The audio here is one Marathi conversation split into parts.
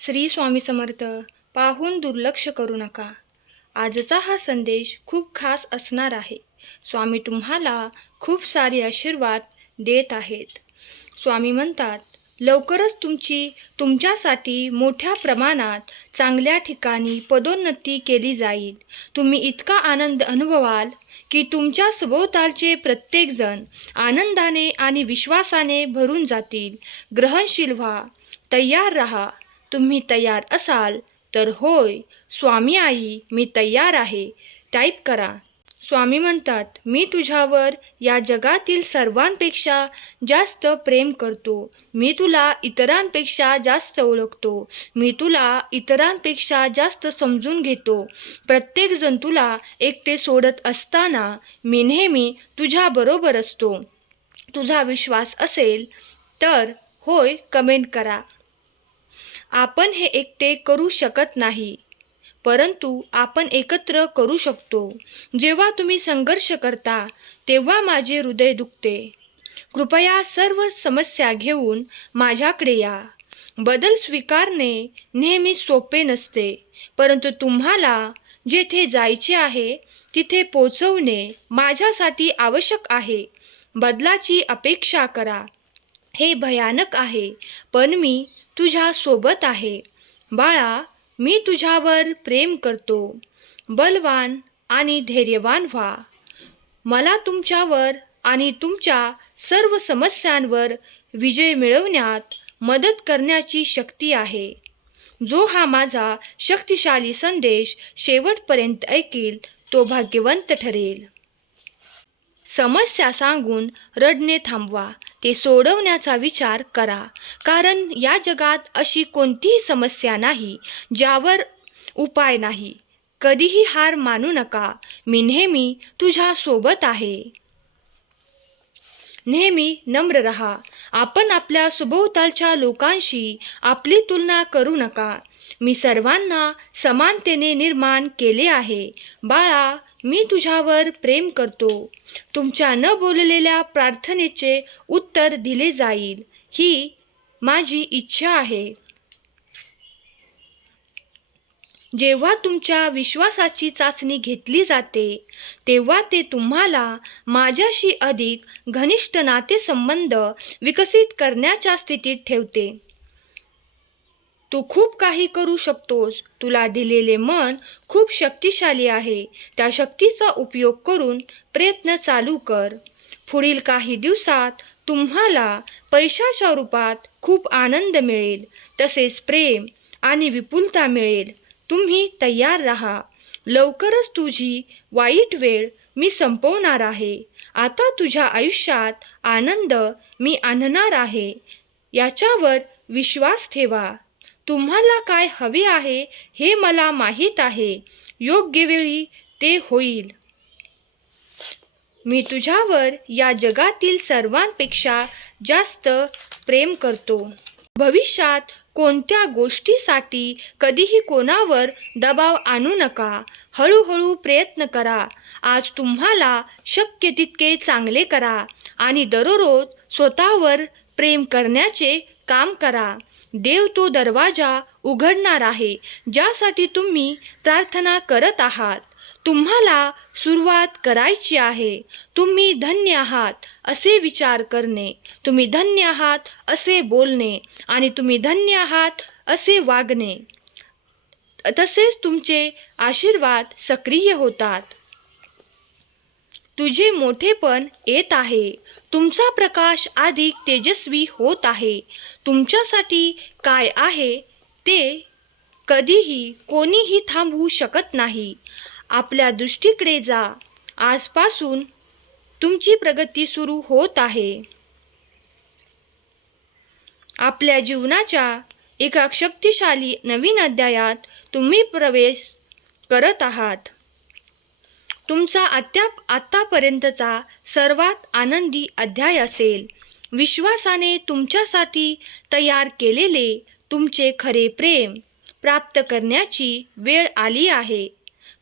श्री स्वामी समर्थ पाहून दुर्लक्ष करू नका. आजचा हा संदेश खूप खास असणार आहे. स्वामी तुम्हाला खूप सारे आशीर्वाद देत आहेत. स्वामी म्हणतात लवकरच तुमची तुमच्यासाठी मोठ्या प्रमाणात चांगल्या ठिकाणी पदोन्नती केली जाईल. तुम्ही इतका आनंद अनुभवाल की तुमच्या सभोवतालचे प्रत्येकजण आनंदाने आणि विश्वासाने भरून जातील. ग्रहणशील व्हा तयार रहा. तुम्ही तयार असाल तर होय स्वामी आई मी तयार आहे. टाईप करा. स्वामी म्हणतात मी तुझ्यावर या जगातील सर्वांपेक्षा जास्त प्रेम करतो. मी तुला इतरांपेक्षा जास्त ओळखतो. मी तुला इतरांपेक्षा जास्त समजून घेतो. प्रत्येकजण तुला एकटे सोडत असताना मी नेहमी तुझ्याबरोबर असतो. तुझा विश्वास असेल तर होय कमेंट करा. आपण हे एकटे करू शकत नाही. परंतु आपण एकत्र करू शकतो. जेव्हा तुम्ही संघर्ष करता तेव्हा माझे हृदय दुखते. कृपया सर्व समस्या घेऊन माझ्याकडे या. बदल स्वीकारणे नेहमी सोपे नसते. परंतु तुम्हाला जेथे जायचे आहे तिथे पोचवणे माझ्यासाठी आवश्यक आहे. बदलाची अपेक्षा करा. हे भयानक आहे पण मी तुझ्या सोबत आहे. बाळा मी तुझ्यावर प्रेम करतो. बलवान आणि धैर्यवान व्हा. मला तुमच्यावर आणि तुमच्या सर्व समस्यांवर विजय मिळवण्यात मदत करण्याची शक्ती आहे. जो हा माझा शक्तिशाली संदेश शेवटपर्यंत ऐकील तो भाग्यवंत ठरेल. समस्या सांगून रडणे थांबवा. ते सोडवण्याचा विचार करा. कारण या जगात अशी कोणतीही समस्या नाही ज्यावर उपाय नाही. कधीही हार मानू नका. मी नेहमी तुझ्या सोबत आहे. नेहमी नम्र रहा. आपण आपल्या सभोवतालच्या लोकांशी आपली तुलना करू नका. मी सर्वांना समानतेने निर्माण केले आहे. बाळा मी तुझ्यावर प्रेम करतो. तुमच्या न बोललेल्या प्रार्थनेचे उत्तर दिले जाईल. ही माझी इच्छा आहे. जेव्हा तुमच्या विश्वासाची चाचणी घेतली जाते तेव्हा ते तुम्हाला माझ्याशी अधिक घनिष्ठ नातेसंबंध विकसित करण्याच्या स्थितीत ठेवते. तू खूप काही करू शकतोस. तुला दिलेले मन खूप शक्तिशाली आहे. त्या शक्तीचा उपयोग करून प्रयत्न चालू कर. पुढील काही दिवसात तुम्हाला पैशाच्या रूपात खूप आनंद मिळेल. तसेच प्रेम आणि विपुलता मिळेल. तुम्ही तयार राहा. लवकरच तुझी वाईट वेळ मी संपवणार आहे. आता तुझ्या आयुष्यात आनंद मी आणणार आहे. याच्यावर विश्वास ठेवा. तुम्हाला काय हवे आहे हे मला माहीत आहे. योग्य वेळी ते होईल. मी तुझ्यावर या जगातील सर्वांपेक्षा जास्त प्रेम करतो. भविष्यात कोणत्या गोष्टीसाठी कधीही कोणावर दबाव आणू नका. हळूहळू प्रयत्न करा. आज तुम्हाला शक्य तितके चांगले करा आणि दररोज स्वतःवर प्रेम करण्याचे काम करा. देव तो दरवाजा उघडणार आहे ज्यासाठी तुम्ही प्रार्थना करत आहात. तुम्हाला सुरुवात करायची आहे. तुम्ही धन्य आहात असे विचार करणे. तुम्ही धन्य आहात असे बोलणे आणि तुम्ही धन्य आहात असे वागणे. तसेच तुमचे आशीर्वाद सक्रिय होतात. तुझे मोठेपण येत आहे. तुमचा प्रकाश अधिक तेजस्वी होत आहे. तुमच्यासाठी काय आहे ते कधीही कोणीही थांबवू शकत नाही. आपल्या दृष्टीकडे जा. आजपासून तुमची प्रगती सुरू होत आहे. आपल्या जीवनाच्या एका शक्तिशाली नवीन अध्यायात तुम्ही प्रवेश करत आहात. तुमचा अद्याप आत्तापर्यंतचा सर्वात आनंदी अध्याय असेल. विश्वासाने तुमच्यासाठी तयार केलेले तुमचे खरे प्रेम प्राप्त करण्याची वेळ आली आहे.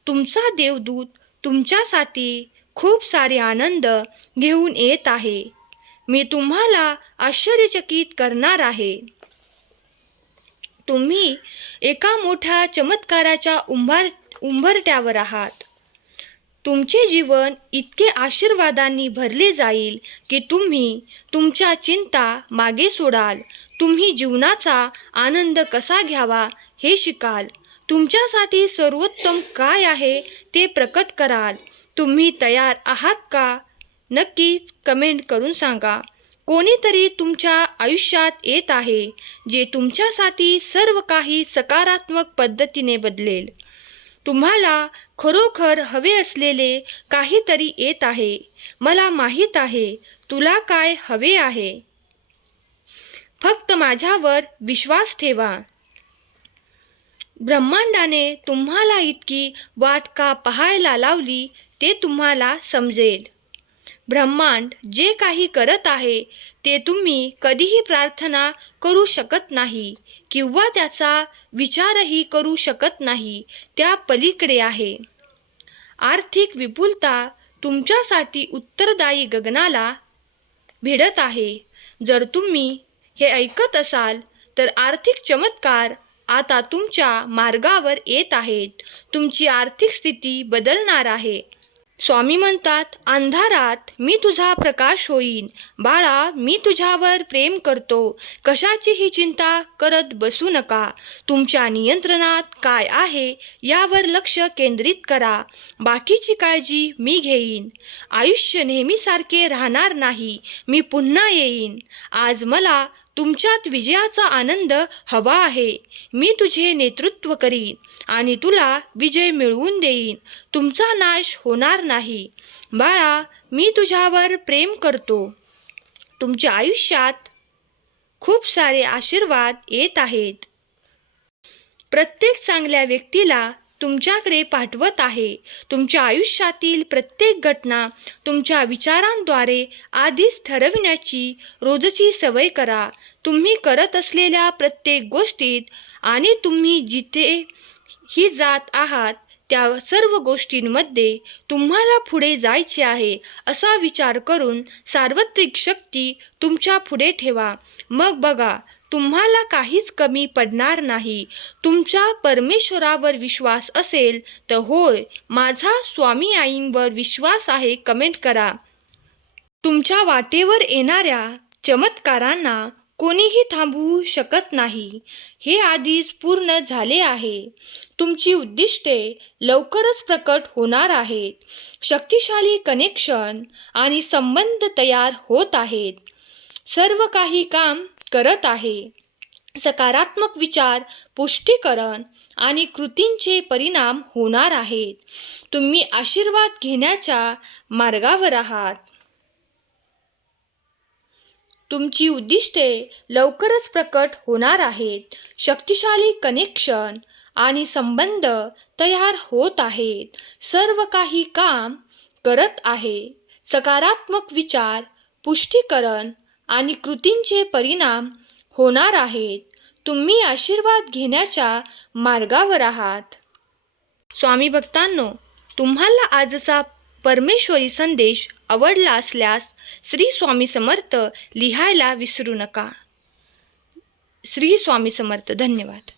तुमचा देवदूत तुमच्यासाठी खूप सारे आनंद घेऊन येत आहे. मी तुम्हाला आश्चर्यचकित करणार आहे. तुम्ही एका मोठ्या चमत्काराच्या उंभार उंबरट्यावर आहात. तुमचे जीवन इतके आशीर्वादांनी भरले जाईल की तुम्ही तुमच्या चिंता मागे सोडाल. तुम्ही जीवनाचा आनंद कसा घ्यावा हे शिकाल. तुमच्यासाठी सर्वोत्तम काय आहे ते प्रकट कराल. तुम्ही तयार आहात का? नक्कीच कमेंट करून सांगा. कोणीतरी तुमच्या आयुष्यात येत आहे जे तुमच्यासाठी सर्व काही सकारात्मक पद्धतीने बदलेल. तुम्हाला खरोखर हवे असलेले काहीतरी येत आहे. मला माहीत आहे तुला काय हवे आहे. फक्त माझ्यावर विश्वास ठेवा. ब्रह्मांडाने तुम्हाला इतकी वाट का पाहायला लावली ते तुम्हाला समजेल. ब्रह्मांड जे काही करत आहे ते तुम्ही कधीही प्रार्थना करू शकत नाही किंवा त्याचा विचारही करू शकत नाही त्या पलीकडे आहे. आर्थिक विपुलता तुमच्यासाठी उत्तरदायी गगनाला भिडत आहे. जर तुम्ही हे ऐकत असाल तर आर्थिक चमत्कार आता तुमच्या मार्गावर येत आहेत. तुमची आर्थिक स्थिती बदलणार आहे. स्वामी म्हणतात अंधारात मी तुझा प्रकाश होईन. बाळा मी तुझ्यावर प्रेम करतो. कशाची ही चिंता करत बसू नका. तुमच्या नियंत्रणात काय आहे यावर लक्ष केंद्रित करा. बाकीची काळजी मी घेईन. आयुष्य नेहमीसारखे राहणार नाही. मी पुन्हा येईन. आज मला तुमच्यात विजयाचा आनंद हवा आहे. मी तुझे नेतृत्व करीन आणि तुला विजय मिळवून देईन. तुमचा नाश होणार नाही. बाळा मी तुझ्यावर प्रेम करतो. तुमच्या आयुष्यात खूप सारे आशीर्वाद येत आहेत. प्रत्येक चांगल्या व्यक्तीला तुमच्याकडे पाठवत आहे. तुमच्या आयुष्यातील प्रत्येक घटना तुमच्या विचारांद्वारे आधीच ठरविण्याची रोजची सवय करा. तुम्ही करत असलेल्या प्रत्येक गोष्टीत आणि तुम्ही जिथे ही जात आहात त्या सर्व गोष्टींमध्ये तुम्हाला पुढे जायचे आहे असा विचार करून सार्वत्रिक शक्ती तुमच्यापुढे ठेवा. मग बघा तुम्हाला काहीच कमी पडणार नाही. तुमच्या परमेश्वरावर विश्वास असेल तर होय माझा स्वामी आईंवर विश्वास आहे कमेंट करा. तुमच्या वाटेवर येणाऱ्या चमत्कारांना कोणीही थांबवू शकत नाही. हे आधीच पूर्ण झाले आहे. तुमची उद्दिष्टे लवकरच प्रकट होणार आहेत. शक्तिशाली कनेक्शन आणि संबंध तयार होत आहेत. सर्व काही काम करत आहे. सकारात्मक विचार पुष्टीकरण आणि कृतींचे परिणाम होणार आहेत. तुम्ही आशीर्वाद घेण्याच्या मार्गावर आहात. तुमची उद्दिष्टे लवकरच प्रकट होणार आहेत. शक्तिशाली कनेक्शन आणि संबंध तयार होत आहेत. सर्व काही काम करत आहे. सकारात्मक विचार पुष्टीकरण आणि कृतींचे परिणाम होणार आहेत. तुम्ही आशीर्वाद घेण्याच्या मार्गावर आहात. स्वामी भक्तांनो तुम्हाला आजचा परमेश्वरी संदेश आवडला असल्यास श्री स्वामी समर्थ लिहायला विसरू नका. श्री स्वामी समर्थ धन्यवाद.